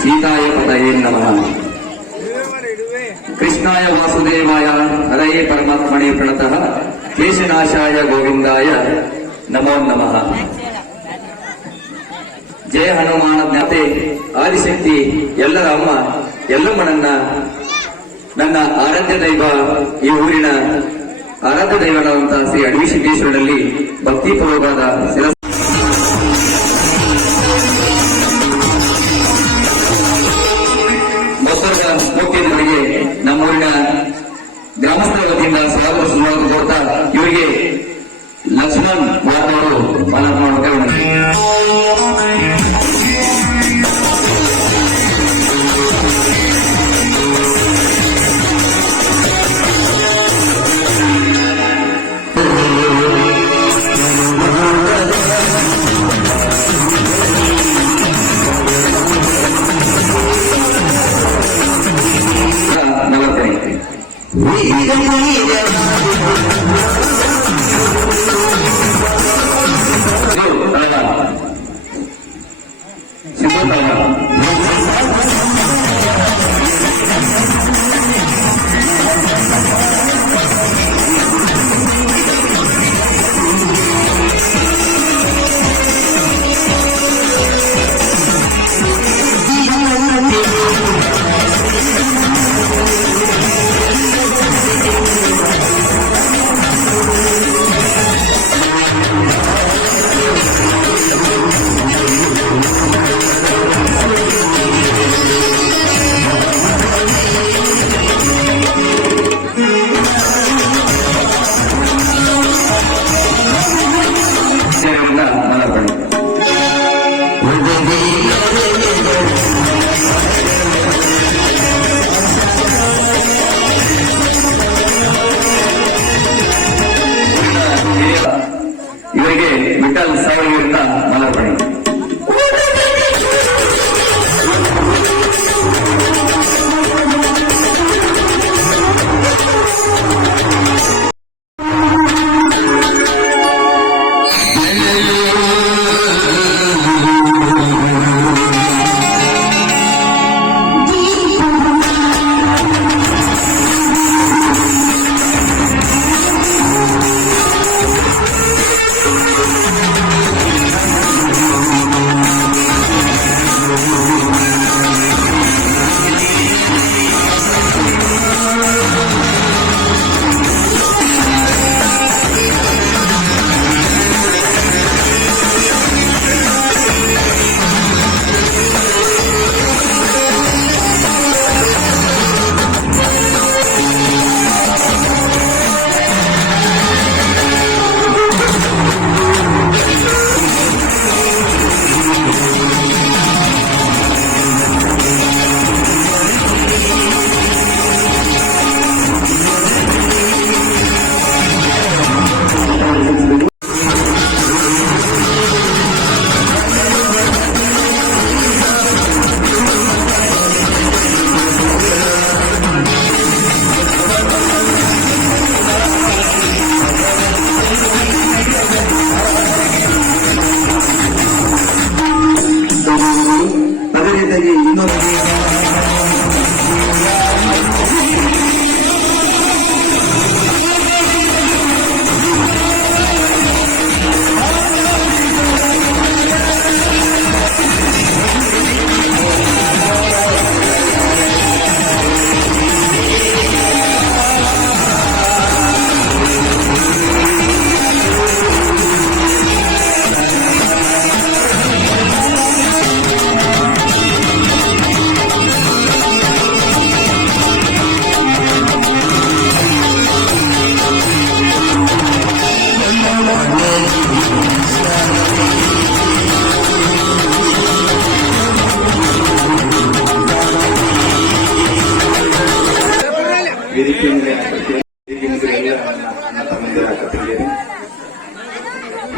सीताय पतये नमः। कृष्णाय वासुदेवाय हरये परमात्मने प्रणतः क्लेशनाशाय गोविंदाय नमो नमः। जय हनुमान ज्ञाते आदिशक्ति ಎಲ್ಲರ ಅಮ್ಮ ಎಲ್ಲಮ್ಮನನ್ನ ನನ್ನ ಆರಾಧ್ಯ ದೈವ ಈ ಊರಿನ ಆರಾಧ್ಯ ದೈವನಾದಂತಹ ಶ್ರೀ ಅಡವಿ ಸಿದ್ದೇಶ್ವರನಲ್ಲಿ ಭಕ್ತಿಪೂರ್ವಕವಾದ ಮುಖ್ಯರಿಗೆ ನಮ್ಮೂರಿನ ಗ್ರಾಮಸ್ಥರ ವತಿಯಿಂದ ಸ್ವಾಗತ ಕೊಡ್ತಾ ಇವರಿಗೆ ಲಕ್ಷ್ಮಣ್ ವಾರ್ನವರು ಮಾತನಾಡುವ ಇವರಿಗೆ ವಿಠಲ್ ಸಾವಯವರಿಂದ ಮಾಲಾರ್ಪಣೆ.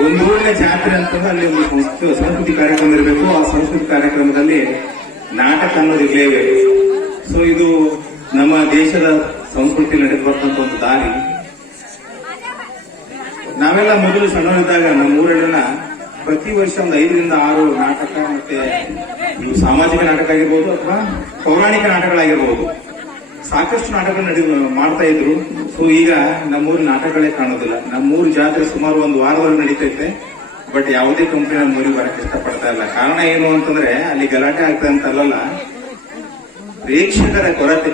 ಒಂದು ಊರಿನ ಜಾತ್ರೆ ಅಂತ ಅಲ್ಲಿ ಒಂದು ಸಂಸ್ಕೃತಿ ಕಾರ್ಯಕ್ರಮ ಇರಬೇಕು. ಆ ಸಂಸ್ಕೃತಿ ಕಾರ್ಯಕ್ರಮದಲ್ಲಿ ನಾಟಕ ಅನ್ನೋದು ಇರಲೇಬೇಕು. ಸೊ ಇದು ನಮ್ಮ ದೇಶದ ಸಂಸ್ಕೃತಿ ನಡೆದುಬರ್ತಂತ ಒಂದು ದಾರಿ. ನಾವೆಲ್ಲ ಮೊದಲು ಸಣ್ಣವರಿದ್ದಾಗ ನಮ್ಮ ಊರನ್ನ ಪ್ರತಿ ವರ್ಷ ಒಂದು 5 ರಿಂದ 6 ನಾಟಕ ಮತ್ತೆ ಇವು ಸಾಮಾಜಿಕ ನಾಟಕ ಆಗಿರ್ಬೋದು ಅಥವಾ ಪೌರಾಣಿಕ ನಾಟಕಗಳಾಗಿರ್ಬೋದು ಸಾಕಷ್ಟು ನಾಟಕಗಳು ಮಾಡ್ತಾ ಇದ್ರು. ಸೊ ಈಗ ನಮ್ಮೂರು ನಾಟಕಗಳೇ ಕಾಣೋದಿಲ್ಲ. ನಮ್ಮೂರು ಜಾತ್ರೆ ಸುಮಾರು ಒಂದು ವಾರದಲ್ಲಿ ನಡೀತೈತೆ, ಬಟ್ ಯಾವುದೇ ಕಂಪನಿ ನಮ್ಮೂರಿಗೆ ಬರಕ್ಕೆ ಇಷ್ಟಪಡ್ತಾ ಇಲ್ಲ. ಕಾರಣ ಏನು ಅಂತಂದ್ರೆ ಅಲ್ಲಿ ಗಲಾಟೆ ಆಗ್ತದೆ ಅಂತಲ್ಲ, ಪ್ರೇಕ್ಷಕರ ಕೊರತೆ.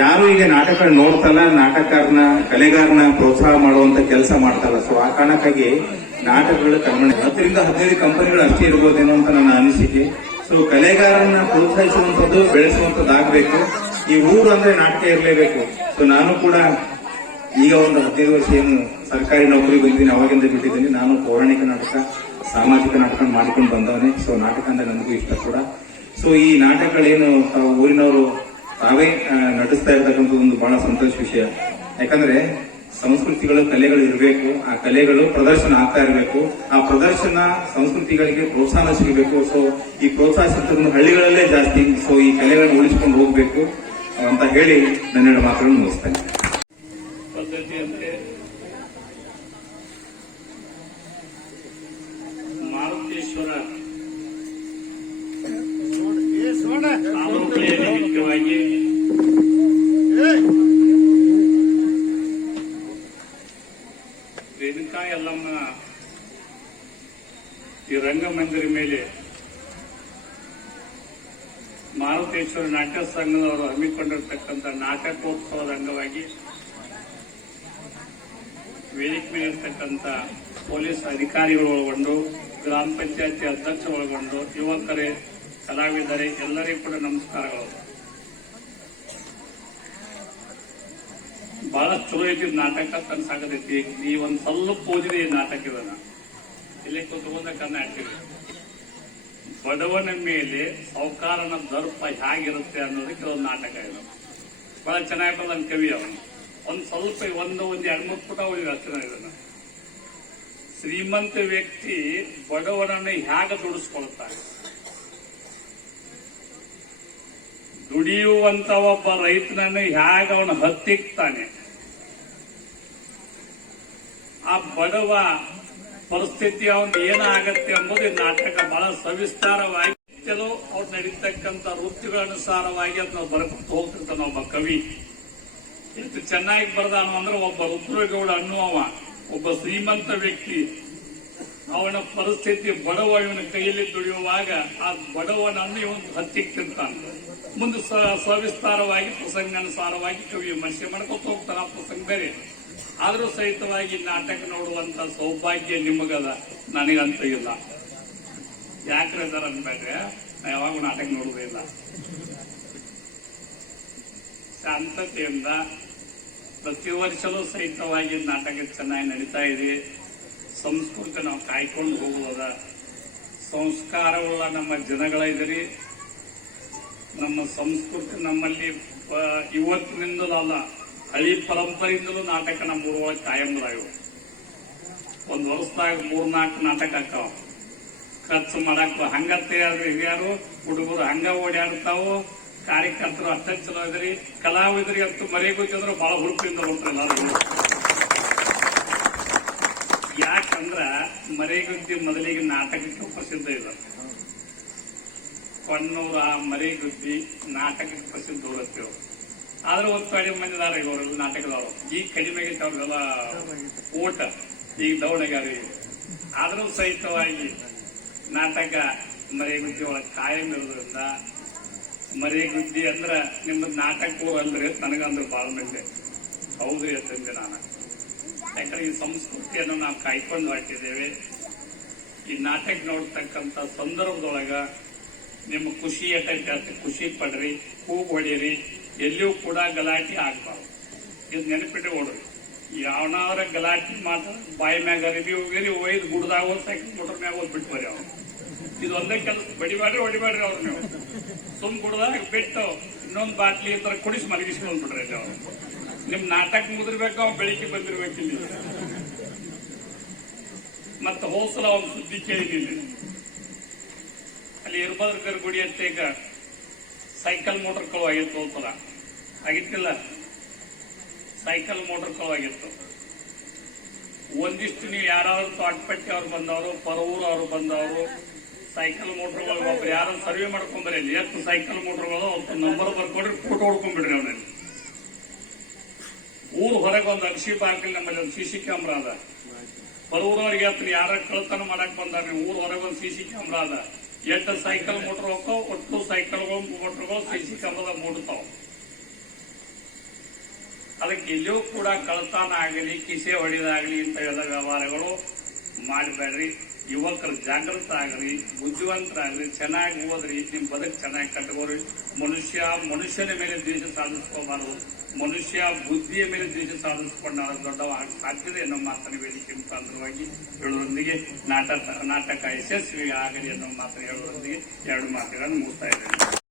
ಯಾರು ಈಗ ನಾಟಕ ನೋಡ್ತಲ್ಲ, ನಾಟಕಕಾರನ ಕಲೆಗಾರನ ಪ್ರೋತ್ಸಾಹ ಮಾಡುವಂತ ಕೆಲಸ ಮಾಡ್ತಲ್ಲ. ಸೊ ಆ ಕಾರಣಕ್ಕಾಗಿ ನಾಟಕಗಳು ಕಡಿಮೆ, 10 ರಿಂದ 15 ಕಂಪನಿಗಳು ಅಷ್ಟೇ ಇರ್ಬೋದೇನೋ ಅಂತ ನನ್ನ ಅನಿಸಿಕೆ. ಸೊ ಕಲೆಗಾರನ ಪ್ರೋತ್ಸಾಹಿಸುವಂತದ್ದು, ಬೆಳೆಸುವಂತದ್ದು ಆಗ್ಬೇಕು. ಈ ಊರು ಅಂದ್ರೆ ನಾಟಕ ಇರಲೇಬೇಕು. ಸೊ ನಾನು ಕೂಡ ಈಗ ಒಂದು 15 ವರ್ಷ ಏನು ಸರ್ಕಾರಿ ನೌಕರಿ ಬಂದಿದ್ದೀನಿ, ಅವಾಗಿಂದ ಬಿಟ್ಟಿದ್ದೀನಿ. ನಾನು ಪೌರಾಣಿಕ ನಾಟಕ, ಸಾಮಾಜಿಕ ನಾಟಕ ಮಾಡ್ಕೊಂಡು ಬಂದವನೇ. ಸೊ ನಾಟಕ ಅಂದ್ರೆ ನನಗೂ ಇಷ್ಟ ಕೂಡ. ಸೊ ಈ ನಾಟಕಗಳೇನು ತಾವು ಊರಿನವರು ತಾವೇ ನಟಿಸ್ತಾ ಇರ್ತಕ್ಕಂಥದ್ದು ಒಂದು ಬಹಳ ಸಂತೋಷ ವಿಷಯ. ಯಾಕಂದ್ರೆ ಸಂಸ್ಕೃತಿಗಳು, ಕಲೆಗಳು ಇರಬೇಕು. ಆ ಕಲೆಗಳು ಪ್ರದರ್ಶನ ಆಗ್ತಾ ಇರಬೇಕು. ಆ ಪ್ರದರ್ಶನ ಸಂಸ್ಕೃತಿಗಳಿಗೆ ಪ್ರೋತ್ಸಾಹ ಸಿಗಬೇಕು. ಸೊ ಈ ಪ್ರೋತ್ಸಾಹ ಸಿಗ್ತಕ್ಕಂಥ ಹಳ್ಳಿಗಳಲ್ಲೇ ಜಾಸ್ತಿ. ಸೊ ಈ ಕಲೆಗಳನ್ನು ಉಳಿಸಿಕೊಂಡು ಹೋಗ್ಬೇಕು ಅಂತ ಹೇಳಿ ನನ್ನೆರಡು ಮಾತುಗಳನ್ನು ಮುಗಿಸ್ತೇನೆ. ಪದ್ಧತಿ ಅಂದ್ರೆ ಮಾರುತೇಶ್ವರ ತಾಲೂಕಿನಲ್ಲಿ ಮುಖ್ಯವಾಗಿ ರೇಣುಕಾ ಯಲ್ಲಮ್ಮನ ಈ ರಂಗಮಂದಿರ ಮೇಲೆ ಮಾರುತೇಶ್ವರ ನಾಟ್ಯ ಸಂಘದವರು ಹಮ್ಮಿಕೊಂಡಿರ್ತಕ್ಕಂಥ ನಾಟಕೋತ್ಸವದ ಅಂಗವಾಗಿ ವೇದಿಕೆ ಮೇಲೆ ಇರ್ತಕ್ಕಂಥ ಪೊಲೀಸ್ ಅಧಿಕಾರಿಗಳು ಒಳಗೊಂಡು, ಗ್ರಾಮ ಪಂಚಾಯತಿ ಅಧ್ಯಕ್ಷ ಒಳಗೊಂಡು, ಯುವಕರೇ, ಕಲಾವಿದರೇ, ಎಲ್ಲರಿಗೂ ಕೂಡ ನಮಸ್ಕಾರಗಳು. ಬಹಳ ಚಲೋ ಐತಿ ನಾಟಕ ಕನ್ಸಾಗತೈತಿ. ಈ ಒಂದು ಸ್ವಲ್ಪ ಓದಿದೆ ಈ ನಾಟಕ ಇದನ್ನ ಇಲ್ಲಿ ಕೂತ್ಕೊಂಡ ಕರ್ನಾಟಕ ಬಡವನ ಮೇಲೆ ಸಾಹುಕಾರನ ದರ್ಪ ಹೇಗಿರುತ್ತೆ ಅನ್ನೋದಕ್ಕೆ ಒಂದು ನಾಟಕ ಇದು. ಬಹಳ ಚೆನ್ನಾಗಿ ಬಂದ ಕವಿ ಅವನು. ಒಂದ್ ಸ್ವಲ್ಪ ಒಂದು 2-3 ಪುಟ ಓದಿದ ಅಷ್ಟೇ ಇದನ್ನ. ಶ್ರೀಮಂತ ವ್ಯಕ್ತಿ ಬಡವನನ್ನು ಹೇಗೆ ದುಡಿಸ್ಕೊಳ್ತಾನೆ, ದುಡಿಯುವಂತ ಒಬ್ಬ ರೈತನನ್ನು ಹೇಗೆ ಅವನು ಹತ್ತಿಕ್ತಾನೆ, ಆ ಬಡವ ಪರಿಸ್ಥಿತಿ ಅವನು ಏನಾಗತ್ತೆ ಎಂಬುದು ನಾಟಕ ಬಹಳ ಸವಿಸ್ತಾರವಾಗಿ ಅವ್ರು ನಡೀತಕ್ಕಂಥ ವೃತ್ತಿಗಳನುಸಾರವಾಗಿ ಅದನ್ನ ಬರ್ಕೊಂಡು ಹೋಗ್ತಿರ್ತಾನ ಒಬ್ಬ ಕವಿ. ಎಷ್ಟು ಚೆನ್ನಾಗಿ ಬರ್ದಾನು ಅಂದ್ರೆ, ಒಬ್ಬ ರುದ್ರಗೌಡ ಅನ್ನುವ ಒಬ್ಬ ಶ್ರೀಮಂತ ವ್ಯಕ್ತಿ, ಅವನ ಪರಿಸ್ಥಿತಿ ಬಡವ ಇವನ ಕೈಯಲ್ಲಿ ದುಡಿಯುವಾಗ ಆ ಬಡವನನ್ನು ಇವನು ಹತ್ತಿಕ್ತಿರ್ತಾನೆ. ಮುಂದೆ ಸವಿಸ್ತಾರವಾಗಿ ಪ್ರಸಂಗಾನುಸಾರವಾಗಿ ಕವಿ ಮನುಷ್ಯ ಮಾಡ್ಕೊತ ಹೋಗ್ತಾನೆ. ಆ ಪ್ರಸಂಗ ಬೇರೆ ಆದ್ರೂ ಸಹಿತವಾಗಿ ನಾಟಕ ನೋಡುವಂತ ಸೌಭಾಗ್ಯ ನಿಮಗದ, ನನಗಂತೂ ಇಲ್ಲ. ಯಾಕ್ರೆ ಸರ್ ಅನ್ಬೇಡ್ರೆ, ನಾ ಯಾವಾಗೂ ನಾಟಕ ನೋಡುವುದೇ ಇಲ್ಲ. ಶಾಂತತೆಯಿಂದ ಪ್ರತಿ ವರ್ಷವೂ ಸಹಿತವಾಗಿ ನಾಟಕ ಚೆನ್ನಾಗಿ ನಡೀತಾ ಇದೆ. ಸಂಸ್ಕೃತಿ ನಾವು ಕಾಯ್ಕೊಂಡು ಹೋಗುವುದ, ಸಂಸ್ಕಾರವುಳ್ಳ ನಮ್ಮ ಜನಗಳಿದ್ದೀರಿ. ನಮ್ಮ ಸಂಸ್ಕೃತಿ ನಮ್ಮಲ್ಲಿ ಇವತ್ತಿನಿಂದಲೂ ಅಲ್ಲ, ಹಳಿ ಪರಂಪರೆಯಿಂದಲೂ ನಾಟಕ ನಮ್ಮ ಊರೊಳಗೆ ಕಾಯಂಬರಾಗಿವೆ. ಒಂದು ವರ್ಷದಾಗ 3-4 ನಾಟಕ ಹಾಕಾವ. ಖರ್ಚು ಮಾಡಕ್ ಹಂಗ ತಯಾರು ಹಿರಿಯರು ಹುಡುಗರು ಹಂಗ ಓಡಾಡ್ತಾವು. ಕಾರ್ಯಕರ್ತರು ಅಷ್ಟೇ ಚಲೋ ಇದ್ರಿ. ಕಲಾವಿದರಿಗೆ ಅಂತೂ ಮರೆಗೋತಿದ್ರೆ ಬಹಳ ಹುರುಪಿಂದ ಬರ್ತಾರೆ ಎಲ್ಲರೂ. ಯಾಕಂದ್ರ ಮರೆಗುದ್ದಿ ಮೊದಲಿಗೆ ನಾಟಕಕ್ಕೆ ಪ್ರಸಿದ್ಧ ಇಲ್ಲ. ಕೊಣ್ಣೂರ ಮರೆಗುದ್ದಿ ನಾಟಕಕ್ಕೆ ಪ್ರಸಿದ್ಧ ಹೋಗುತ್ತೇವೆ. ಆದ್ರೂ ಒಂದು ಕಡಿಮೆ ಮಂದಿದಾರ ಇವರೆಲ್ಲ ನಾಟಕದವರು. ಈಗ ಕಡಿಮೆ ಆಗೈತೆ ಅವ್ರಿಗೆಲ್ಲ ಓಟ, ಈಗ ದೌಡಗಾರಿ. ಆದ್ರೂ ಸಹಿತವಾಗಿ ನಾಟಕ ಮರೆಗುದ್ದಿ ಒಳಗೆ ಕಾಯಂ ಇರೋದ್ರಿಂದ, ಮರೆಗುದ್ದಿ ಅಂದ್ರ ನಿಮ್ದು ನಾಟಕ ಊರು ಅಂದ್ರೆ ನನಗಂದ್ರೆ ಬಾಳ ಮಂದಿ ಹೌದ್ರಿ ಅಂತಂದೆ ನಾನು. ಯಾಕಂದ್ರೆ ಈ ಸಂಸ್ಕೃತಿಯನ್ನು ನಾವು ಕಾಯ್ಕೊಂಡು ಹಾಕಿದ್ದೇವೆ. ಈ ನಾಟಕ ನೋಡ್ತಕ್ಕಂಥ ಸಂದರ್ಭದೊಳಗ ನಿಮ್ಮ ಖುಷಿ ಜಾಸ್ತಿ ಖುಷಿ ಪಡ್ರಿ, ಕೂಗು ಹೊಡೀರಿ, ಎಲ್ಲಿಯೂ ಕೂಡ ಗಲಾಟೆ ಆಗ್ಬಾರ್ದು. ಇದು ನೆನಪಿಟ್ಟು ಓಡ್ರಿ. ಯಾವನಾರ ಗಲಾಟೆ ಮಾತ್ರ ಬಾಯಿ ಮ್ಯಾಗ ಅರಿವಿ ಹೋಗಿರಿ, ಒಯ್ದು ಗುಡ್ದಾಗ ಸೈಕಲ್ ಮೋಟರ್ ಮ್ಯಾಗ ಹೋಗಿ ಬಿಟ್ಟು ಬರ್ರಿ. ಅವ್ರು ಇದೊಂದೇ ಕೆಲಸ, ಬಡಿಬೇಡ್ರಿ ಹೊಡಿಬೇಡ್ರಿ ಅವ್ರು. ನೀವು ಸುಮ್ ಗುಡ್ದಾಗ ಬಿಟ್ಟು ಇನ್ನೊಂದು ಬಾಟ್ಲಿ ಈ ತರ ಕುಡಿಸಿ ಮಲಗಿಸ್ಕೊಂಡ್ ಬಿಡ್ರಿ ಅವ್ರು. ನಿಮ್ ನಾಟಕ ಮುದ್ರಬೇಕು, ಅವ್ನು ಬೆಳಿಗ್ಗೆ ಬಂದಿರ್ಬೇಕಿಲ್ಲ. ಮತ್ತೆ ಹೋಸಲ ಅವ್ನು ಸುದ್ದಿ ಕೇಳಿದ್ದೀನಿ, ಅಲ್ಲಿ ಇರ್ಬದ್ರ ಗುಡಿ ಅಂತ ಈಗ ಸೈಕಲ್ ಮೋಟರ್ ಕಳು ಆಗಿತ್ತು. ಹೋಸಲ ಆಗಿತ್ತಿಲ್ಲ, ಸೈಕಲ್ ಮೋಟರ್ ಕಳು ಆಗಿತ್ತು. ಒಂದಿಷ್ಟು ನೀವು ಯಾರಾದ್ರೂ ತೋಟಪಟ್ಟಿ ಅವ್ರು ಬಂದವರು, ಪರವೂರು ಅವರು ಬಂದವರು, ಸೈಕಲ್ ಮೋಟರ್ಗಳು ಒಬ್ರು ಯಾರು ಸರ್ವೆ ಮಾಡ್ಕೊಂಡ್ಬರಿ ಎಷ್ಟು ಸೈಕಲ್ ಮೋಟರ್ಗಳು ನಂಬರ್ ಬರ್ಕೊಡ್ರಿ, ಫೋಟೋ ಹೊಡ್ಕೊಂಡ್ಬಿಡ್ರಿ ಅವನಲ್ಲಿ. ಊರು ಹೊರಗೆ ಒಂದು ಅಕ್ಷಿ ಬಾಗಿಲು ನಮ್ಮಲ್ಲಿ ಒಂದು ಸಿಸಿ ಕ್ಯಾಮ್ರಾ ಅದ. ಬರುವವರಿಗೆ ಹತ್ರ ಯಾರ ಕಳ್ತನ ಮಾಡಕ್ ಬಂದಾರೆ, ಊರ್ ಹೊರಗೆ ಒಂದು ಸಿಸಿ ಕ್ಯಾಮ್ರಾ ಅದ. ಎಷ್ಟು ಸೈಕಲ್ ಮೋಟರ್ ಹೋಗ್ತಾವ, ಒಟ್ಟು ಸೈಕಲ್ಗಳು ಮೋಟರ್ಗಳು ಸಿಸಿ ಕ್ಯಾಮ್ರಾದಾಗ ಮೂಡ್ತಾವ. ಅದಕ್ಕೆ ಇಲ್ಲೂ ಕೂಡ ಕಳ್ತನ ಆಗಲಿ, ಕಿಸೆ ಹೊಡೆದಾಗಲಿ ಇಂಥ ಎಲ್ಲ ವ್ಯವಹಾರಗಳು ಮಾಡಬೇಡ್ರಿ. ಯುವಕರು ಜಾಗೃತ ಆಗ್ರಿ, ಬುದ್ಧಿವಂತರಾಗ್ರಿ, ಚೆನ್ನಾಗಿ ಓದ್ರಿ, ನಿಮ್ ಬದುಕು ಚೆನ್ನಾಗಿ ಕಟ್ಕೋರಿ. ಮನುಷ್ಯನ ಮೇಲೆ ದ್ವೇಷ ಸಾಧಿಸ್ಕೋಬಾರದು, ಮನುಷ್ಯ ಬುದ್ಧಿಯ ಮೇಲೆ ದ್ವೇಷ ಸಾಧಿಸಿಕೊಂಡು ದೊಡ್ಡವ ಸಾಧ್ಯತೆ ಎನ್ನುವ ಮಾತನ್ನು ವೇದಿಕೆ ಮುಖಾಂತರವಾಗಿ ಹೇಳುವುದರೊಂದಿಗೆ ನಾಟಕ ಯಶಸ್ವಿ ಆಗಲಿ ಎನ್ನುವ ಮಾತನ್ನು ಹೇಳುವುದರೊಂದಿಗೆ ಎರಡು ಮಾತುಗಳನ್ನು ಮುಗಿಸ್ತಾ ಇದ್ದೇನೆ.